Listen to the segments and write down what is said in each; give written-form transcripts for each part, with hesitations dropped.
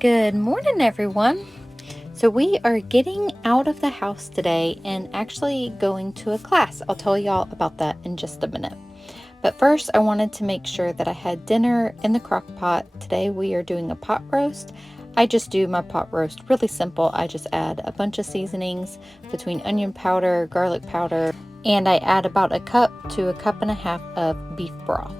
Good morning, everyone. So we are getting out of the house today and actually going to a class. I'll tell y'all about that in just a minute. But first, I wanted to make sure that I had dinner in the crock pot. Today we are doing a pot roast. I just do my pot roast really simple. I just add a bunch of seasonings between onion powder, garlic powder, and I add about a cup to a cup and a half of beef broth.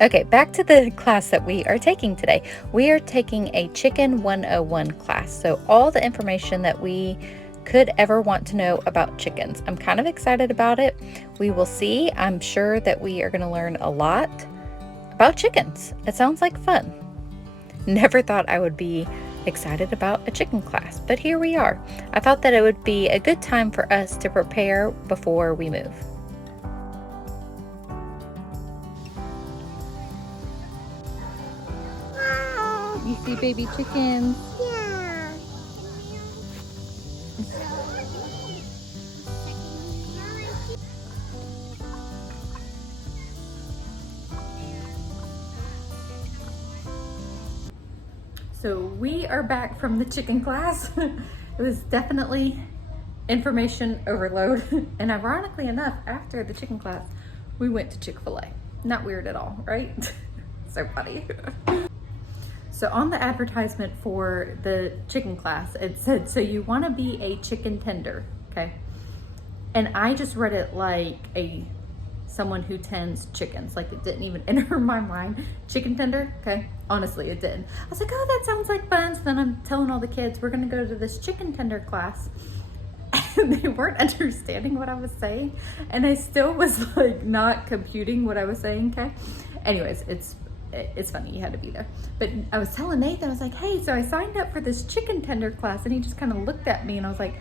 Okay, back to the class that we are taking today. We are taking a Chicken 101 class. So all the information that we could ever want to know about chickens. I'm kind of excited about it. We will see. I'm sure that we are going to learn a lot about chickens. It sounds like fun. Never thought I would be excited about a chicken class, but here we are. I thought that it would be a good time for us to prepare before we move. You see baby chickens? Yeah. So we are back from the chicken class. It was definitely information overload. And ironically enough, after the chicken class, we went to Chick-fil-A. Not weird at all, right? So funny. So on the advertisement for the chicken class, it said, so you want to be a chicken tender, okay? And I just read it like someone who tends chickens. Like, it didn't even enter my mind. Chicken tender, okay? Honestly, it didn't. I was like, oh, that sounds like fun. So then I'm telling all the kids, we're gonna go to this chicken tender class. And they weren't understanding what I was saying. And I still was like not computing what I was saying, okay? Anyways, it's funny, you had to be there. But I was telling Nathan, I was like, hey, so I signed up for this chicken tender class, and he just kind of looked at me and I was like,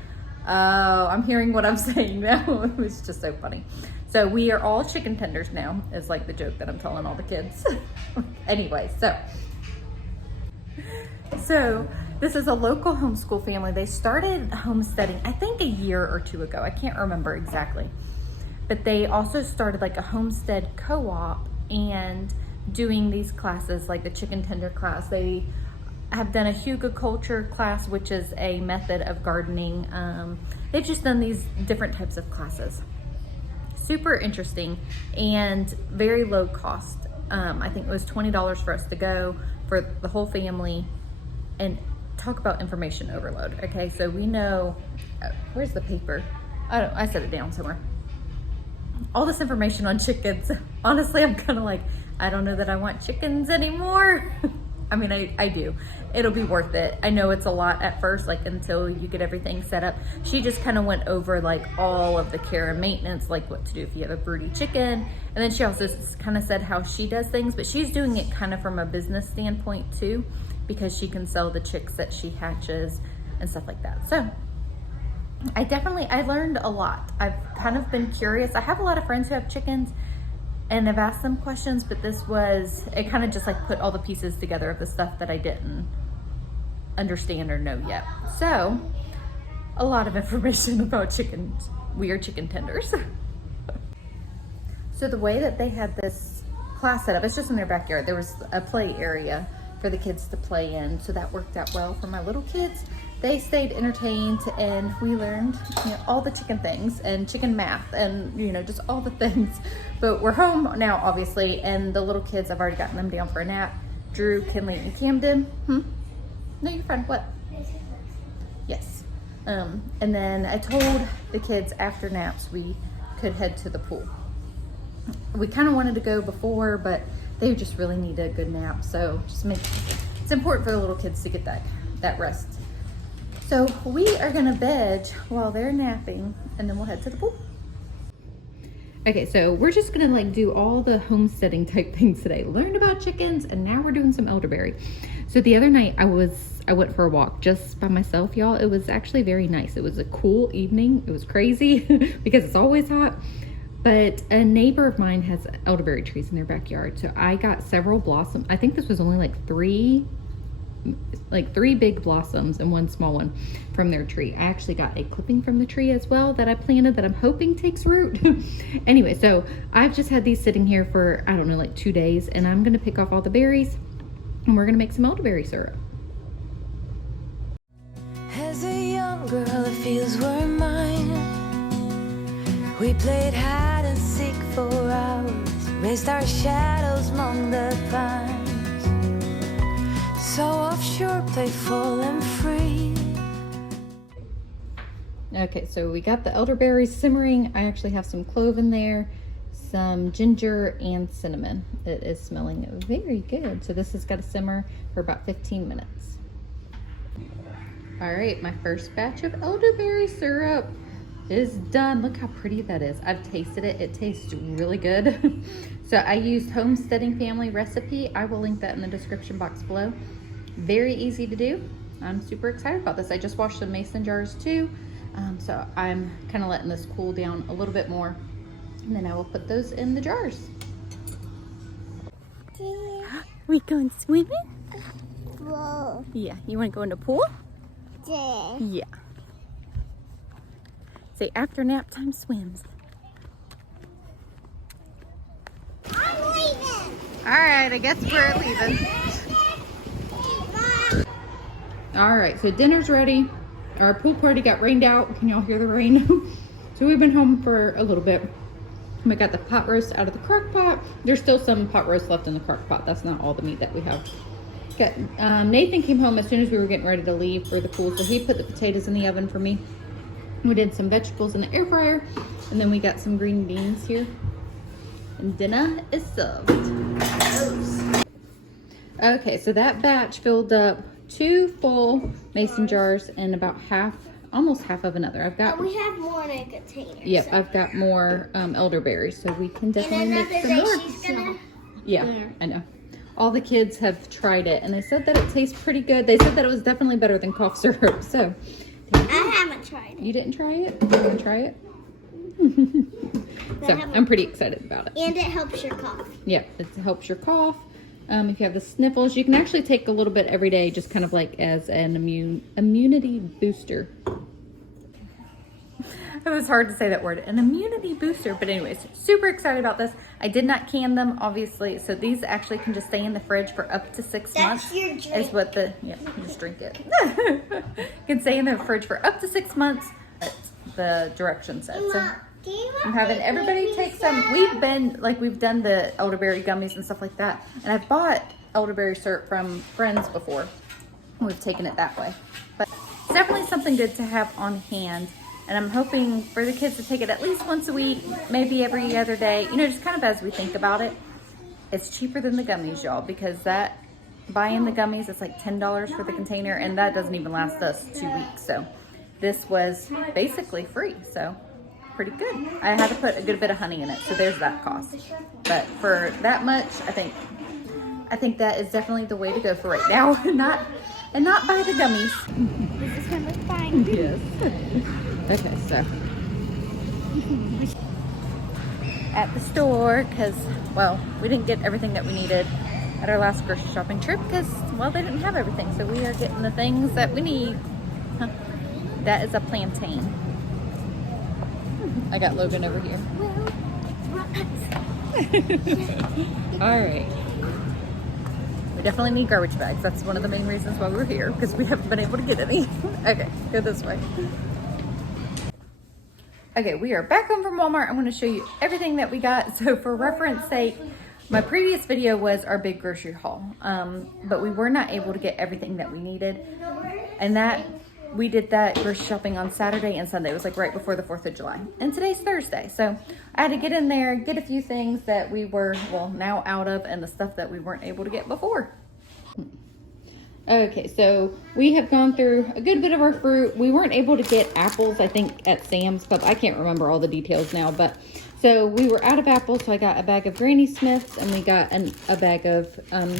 oh, I'm hearing what I'm saying now. It was just so funny. So we are all chicken tenders now, is like the joke that I'm telling all the kids. Anyway, so this is a local homeschool family. They started homesteading, I think a year or two ago. I can't remember exactly. But they also started like a homestead co-op and doing these classes like the chicken tender class. They have done a hugelkultur class, which is a method of gardening. They've just done these different types of classes. Super interesting and very low cost. I think it was $20 for us to go for the whole family. And talk about information overload. Okay, so we know, where's the paper? I set it down somewhere. All this information on chickens. Honestly, I'm kind of like, I don't know that I want chickens anymore. I mean, I do. It'll be worth it. I know it's a lot at first, like until you get everything set up. She just kind of went over like all of the care and maintenance, like what to do if you have a broody chicken. And then she also kind of said how she does things, but she's doing it kind of from a business standpoint too, because she can sell the chicks that she hatches and stuff like that. So I learned a lot. I've kind of been curious. I have a lot of friends who have chickens and I've asked them questions, but it kind of just like put all the pieces together of the stuff that I didn't understand or know yet. So a lot of information about chickens. We are chicken tenders. So the way that they had this class set up, it's just in their backyard. There was a play area for the kids to play in. So that worked out well for my little kids. They stayed entertained and we learned all the chicken things and chicken math and just all the things. But we're home now, obviously, and the little kids, I've already gotten them down for a nap. Drew, Kinley, and Camden. No, you're fine. What? Yes. And then I told the kids after naps we could head to the pool. We kind of wanted to go before, but they just really need a good nap. So it's important for the little kids to get that rest. So we are gonna veg while they're napping and then we'll head to the pool. Okay, so we're just gonna like do all the homesteading type things today. Learned about chickens and now we're doing some elderberry. So the other night I went for a walk just by myself, y'all. It was actually very nice. It was a cool evening. It was crazy because it's always hot. But a neighbor of mine has elderberry trees in their backyard. So I got several blossoms. I think this was only like three big blossoms and one small one from their tree. I actually got a clipping from the tree as well that I planted that I'm hoping takes root. Anyway, so I've just had these sitting here for, I don't know, like 2 days, and I'm gonna pick off all the berries And we're gonna make some elderberry syrup. As a young girl, the fields were mine. We played hide and seek for hours, raised our shadows among the pines. So offshore, playful and free. Okay, so we got the elderberries simmering. I actually have some clove in there, some ginger, and cinnamon. It is smelling very good. So this has got to simmer for about 15 minutes. All right, my first batch of elderberry syrup is done. Look how pretty that is. I've tasted it. It tastes really good. So I used Homesteading Family recipe. I will link that in the description box below. Very easy to do. I'm super excited about this. I just washed some mason jars too. So I'm kind of letting this cool down a little bit more, and then I will put those in the jars. We going swimming? Whoa. Yeah. You want to go in the pool? Yeah. Say after nap time swims. I'm leaving. All right, I guess we're leaving. All right, so dinner's ready. Our pool party got rained out. Can y'all hear the rain? So we've been home for a little bit. We got the pot roast out of the crock pot. There's still some pot roast left in the crock pot. That's not all the meat that we have. Nathan came home as soon as we were getting ready to leave for the pool, so he put the potatoes in the oven for me. We did some vegetables in the air fryer, and then we got some green beans here. And dinner is served. Okay, so that batch filled up 2 full mason jars and about almost half of another. I've got. We have more in a container. Yep, so. I've got more elderberries, so we can definitely make some more. She's gonna... Yeah, I know. All the kids have tried it, and they said that it tastes pretty good. They said that it was definitely better than cough syrup. So, I haven't tried it. You didn't try it? You want to try it? So, I'm pretty excited about it. And it helps your cough. Yeah, it helps your cough. If you have the sniffles, you can actually take a little bit every day, just kind of like as an immunity booster. It was hard to say that word, an immunity booster. But anyways, super excited about this. I did not can them, obviously. So these actually can just stay in the fridge for up to 6 months. That's your drink. Is what the, yeah, just drink it. Can stay in the fridge for up to 6 months, the direction said. So I'm having everybody take some. We've done the elderberry gummies and stuff like that. And I've bought elderberry syrup from friends before. We've taken it that way. But it's definitely something good to have on hand. And I'm hoping for the kids to take it at least once a week, maybe every other day. You know, just kind of as we think about it. It's cheaper than the gummies, y'all, because buying the gummies, it's like $10 for the container, and that doesn't even last us 2 weeks. So this was basically free, so pretty good. I had to put a good bit of honey in it, so there's that cost. But for that much, I think that is definitely the way to go for right now. not buy the gummies. This is gonna look fine. Yes. Okay, so at the store, because, well, we didn't get everything that we needed at our last grocery shopping trip because, well, they didn't have everything. So we are getting the things that we need. Huh. That is a plantain. I got Logan over here. All right. We definitely need garbage bags. That's one of the main reasons why we're here, because we haven't been able to get any. Okay, go this way. Okay, we are back home from Walmart. I'm going to show you everything that we got. So for reference sake, my previous video was our big grocery haul, but we were not able to get everything that we needed. And we did that grocery shopping on Saturday and Sunday. It was like right before the 4th of July. And today's Thursday. So I had to get in there, get a few things that we were, well, now out of, and the stuff that we weren't able to get before. Okay, so we have gone through a good bit of our fruit. We weren't able to get apples, I think, at Sam's Club. I can't remember all the details now, but so we were out of apples, so I got a bag of Granny Smiths, and we got a bag of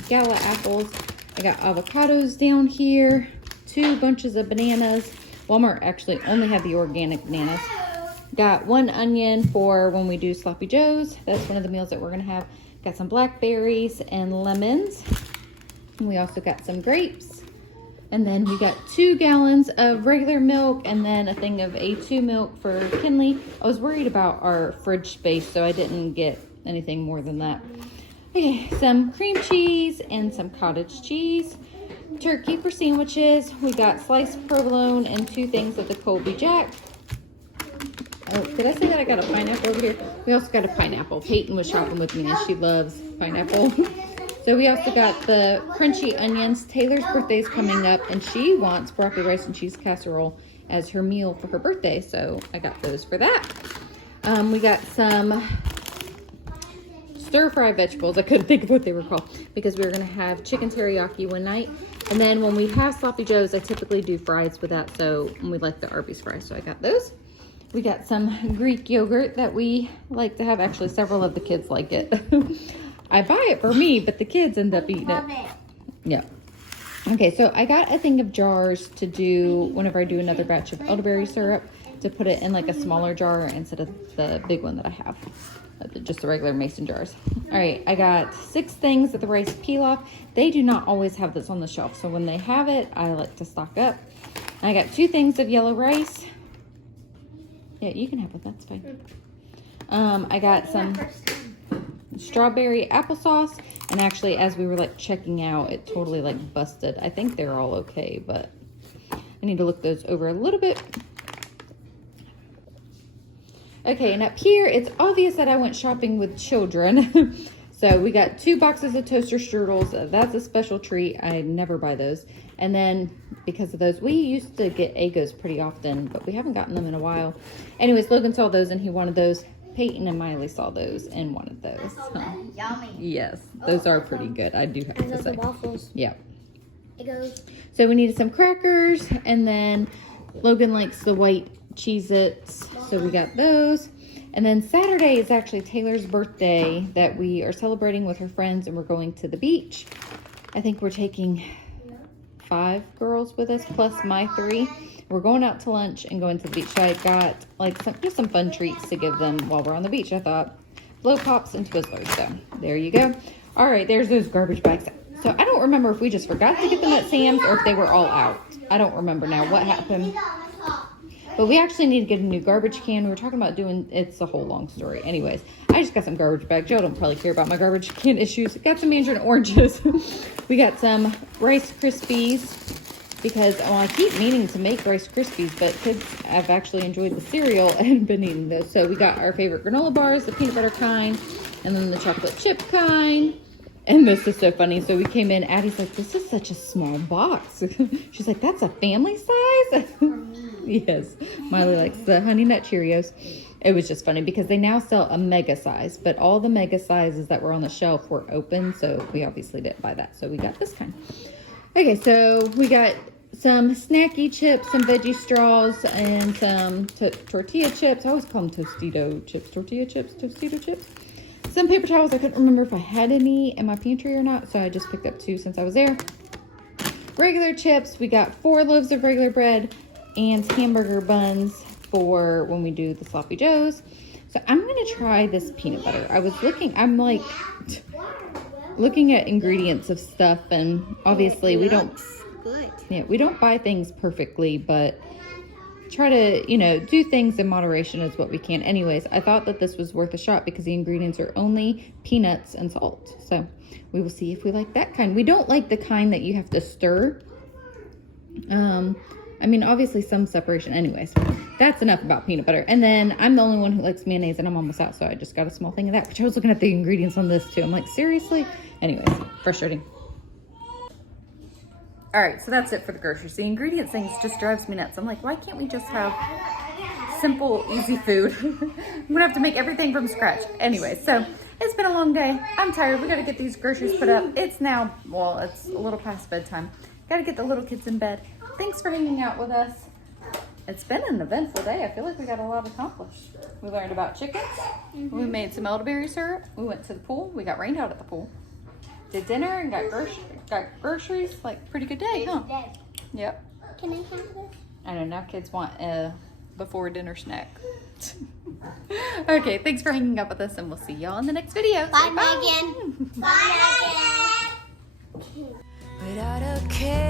Gala apples. I got avocados down here, 2 bunches of bananas. Walmart actually only had the organic bananas. Got 1 onion for when we do Sloppy Joes. That's one of the meals that we're gonna have. Got some blackberries and lemons. And we also got some grapes. And then we got 2 gallons of regular milk and then a thing of A2 milk for Kinley. I was worried about our fridge space, so I didn't get anything more than that. Okay, some cream cheese and some cottage cheese. Turkey for sandwiches. We got sliced provolone and 2 things of the Colby Jack. Oh, did I say that I got a pineapple over here? We also got a pineapple. Peyton was shopping with me and she loves pineapple. So we also got the crunchy onions. Taylor's birthday is coming up and she wants broccoli, rice, and cheese casserole as her meal for her birthday. So I got those for that. We got some stir-fry vegetables. I couldn't think of what they were called because we were going to have chicken teriyaki one night. And then when we have sloppy joes, I typically do fries with that. So we like the Arby's fries. So I got those. We got some Greek yogurt that we like to have. Actually, several of the kids like it. I buy it for me, but the kids end up eating it. Yeah. Okay, so I got a thing of jars to do whenever I do another batch of elderberry syrup, to put it in like a smaller jar instead of the big one that I have. Just the regular mason jars. All right, I got 6 things of the rice pilaf. They do not always have this on the shelf, so when they have it, I like to stock up. I got 2 things of yellow rice. Yeah, you can have it, that's fine. I got some strawberry applesauce, and actually as we were like checking out, it totally like busted. I think they're all okay, but I need to look those over a little bit. Okay, and up here, it's obvious that I went shopping with children. So we got 2 boxes of toaster strudels. That's a special treat. I never buy those. And then because of those, we used to get Eggos pretty often, but we haven't gotten them in a while. Anyways, Logan saw those and he wanted those. Peyton and Miley saw those and wanted those. Yummy. Yes, those are pretty good. I do have to say. The waffles. Yeah. Eggos. So we needed some crackers, and then Logan likes the white Cheez-Its, so we got those. And then Saturday is actually Taylor's birthday that we are celebrating with her friends, and we're going to the beach. I think we're taking 5 girls with us plus my 3. We're going out to lunch and going to the beach. So I got like some fun treats to give them while we're on the beach. I thought blow pops and Twizzlers. So there you go. All right, there's those garbage bags. So I don't remember if we just forgot to get them at Sam's or if they were all out. I don't remember now what happened. But we actually need to get a new garbage can. We were talking about it's a whole long story. Anyways, I just got some garbage bags. Joe don't probably care about my garbage can issues. Got some mandarin oranges. We got some Rice Krispies because I keep meaning to make Rice Krispies, but kids have actually enjoyed the cereal and been eating those. So we got our favorite granola bars, the peanut butter kind, and then the chocolate chip kind. And this is so funny. So we came in, Addie's like, this is such a small box. She's like, that's a family size? Yes. Miley likes the Honey Nut Cheerios. It was just funny because they now sell a mega size, but all the mega sizes that were on the shelf were open. So we obviously didn't buy that. So we got this kind. Okay, so we got some snacky chips, some veggie straws, and some tortilla chips. I always call them Tostito chips. Tortilla chips, Tostito chips. Some paper towels. I couldn't remember if I had any in my pantry or not, so I just picked up 2 since I was there. Regular chips. We got 4 loaves of regular bread and hamburger buns for when we do the sloppy joes. So I'm going to try this peanut butter. I'm like looking at ingredients of stuff, and obviously we don't buy things perfectly, but try to, do things in moderation is what we can. Anyways, I thought that this was worth a shot because the ingredients are only peanuts and salt. So we will see if we like that kind. We don't like the kind that you have to stir. Obviously some separation. Anyways, that's enough about peanut butter. And then I'm the only one who likes mayonnaise, and I'm almost out, so I just got a small thing of that, which I was looking at the ingredients on this too. I'm like, seriously? Anyways, frustrating. All right, so that's it for the groceries. The ingredients things just drives me nuts. I'm like, why can't we just have simple, easy food? I'm gonna have to make everything from scratch. Anyway, so it's been a long day. I'm tired. We gotta get these groceries put up. It's now, it's a little past bedtime. Gotta get the little kids in bed. Thanks for hanging out with us. It's been an eventful day. I feel like we got a lot accomplished. We learned about chickens. We made some elderberry syrup. We went to the pool. We got rained out at the pool. Did dinner and got groceries. Like, pretty good day, huh? Yep. Can I have this? I don't know. Kids want a before dinner snack. Okay, thanks for hanging out with us, and we'll see y'all in the next video. Bye, Megan. Bye, Megan. Without a care.